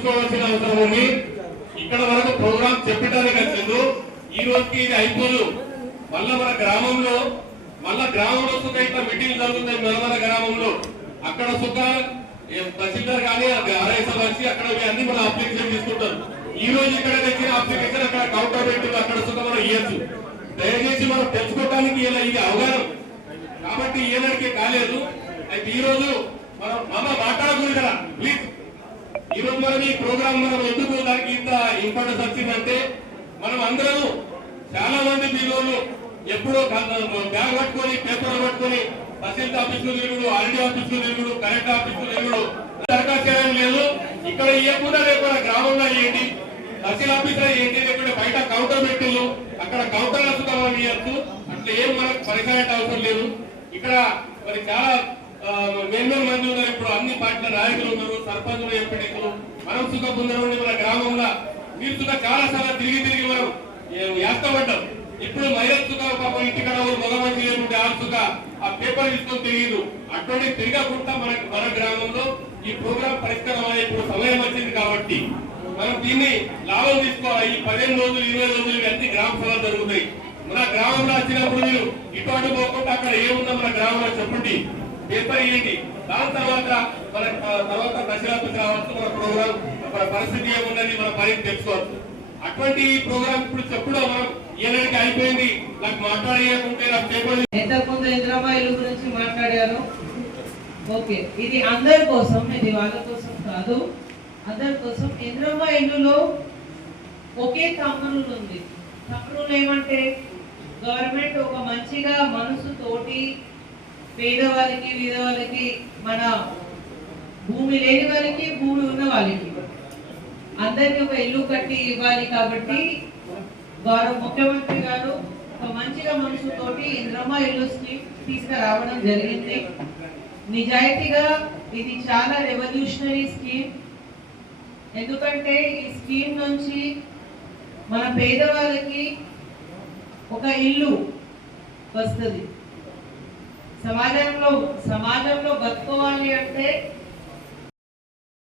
తెలుసుకోవాల్సిన అవసరం ఉంది. ఇక్కడ వరకు ప్రోగ్రామ్ చెప్పడానికి వచ్చింది, ఈ రోజుకి ఇది అయిపోదు. మళ్ళా మన గ్రామంలో సుఖ ఇట్లా మీటింగ్ జరుగుతాయి. మన గ్రామంలో అక్కడ సుఖ తహసీల్దార్ కానీ ఆర్ఐఎస్ వచ్చి అక్కడ అన్ని మన అప్లికేషన్ తీసుకుంటారు. ఈ రోజు ఇక్కడ తెచ్చిన అప్లికేషన్ అక్కడ కౌంటర్ పెట్టి అక్కడ సుఖ మనం ఇవ్వచ్చు. దయచేసి మనం తెలుసుకోవడానికి ఇది అవగాహన కాబట్టి ఏనాడికి కాలేదు. అయితే ఈ రోజు మనం మాట్లాడకూడదు కదా ప్లీజ్. ఈ రోజు మనం ఈ ప్రోగ్రామ్ మనం ఎందుకు దానికి ఇంత ఇంపార్టెన్స్ వచ్చిందంటే, మనం అందరూ చాలా మంది మీలోళ్ళు ఎప్పుడో బ్యాగ్ పట్టుకొని పేపర్ పట్టుకొని తహసీల్దార్ ఆఫీస్ లో తిరుగుడు, ఆర్డీ ఆఫీస్ లో తిరుగుడు, కలెక్టర్ ఆఫీస్ లో తిరుగుడు దరఖాస్తు చేయడం లేదు. ఇక్కడ ఇవ్వకుండా లేకుండా గ్రామంలో ఏంటి తహసీల్ ఆఫీస్ లో ఏంటి లేకుంటే బయట కౌంటర్ పెట్టిళ్ళు అక్కడ కౌంటర్ మనం ఇవ్వచ్చు. అట్లా ఏం మనకు పరిచయం అవసరం లేదు. ఇక్కడ మరి చాలా ఎన్నో మంది ఉన్నారు. ఇప్పుడు అన్ని పార్టీల నాయకులు ఉన్నారు, సర్పంచులు, ఎంపీడీలు. మనం సుఖ పొందడం మన గ్రామంలో మీరు సుఖ చాలా సార్లు తిరిగి మనం వేస్తపడ్డాం. ఇప్పుడు మహిళ సుఖ పాపం ఇంటికడ మగ మంచి లేకుంటే ఆ సుఖ ఆ పేపర్ తీసుకొని తిరిగిదు. అటువంటి తిరగకుండా మన గ్రామంలో ఈ ప్రోగ్రాం పరిష్కారం అయ్యే ఇప్పుడు సమయం వచ్చింది కాబట్టి మనం దీన్ని లాభం తీసుకోవాలి. ఈ 15 రోజులు 20 రోజులు అన్ని గ్రామ సభలు జరుగుతాయి. మన గ్రామంలో వచ్చినప్పుడు మీరు ఇటువంటి పోకుండా అక్కడ ఏముందో మన గ్రామంలో చెప్పండి, పేపర్ ఇవ్వండి. దాని తర్వాత దశరాత్రి కావచ్చు, మన ప్రోగ్రాం మన పరిస్థితి ఏమున్నది మన పని తెలుసుకోవచ్చు. అటువంటి ప్రోగ్రామ్ ఇప్పుడు చెప్పడం మనం ఏనాడికి అయిపోయింది. నాకు మాట్లాడేయకుంటే నాకు పేపర్ ఎంతకుముందు ఇందిరమ్మ ఇల్లు గురించి మాట్లాడారు. ఓకే, ఇది అందరి కోసం, ఇది వాళ్ళ కోసం కాదు, అందరి కోసం. ఇందిరమ్మ ఇల్లులో ఒకే తమ్ముళ్ళు ఉంది. తమ్ముళ్ళు ఏమంటే గవర్నమెంట్ ఒక మంచిగా మనసు తోటి పేదవాళ్ళకి వీదవాళ్ళకి, మన భూమి లేని వాళ్ళకి భూమి ఉన్న వాళ్ళకి అందరికి ఒక ఇల్లు కట్టి ఇవ్వాలి. కాబట్టి గౌరవ ముఖ్యమంత్రి గారు ఒక మంచిగా మనసుతోటి ఇందిరమ్మ ఇల్లు స్కీమ్ తీసుకురావడం జరిగింది. నిజాయితీగా ఇది చాలా రెవల్యూషనరీ స్కీమ్. ఎందుకంటే ఈ స్కీమ్ నుంచి మన పేదవాళ్ళకి ఒక ఇల్లు వస్తుంది. సమాజంలో బతుకోవాలి అంటే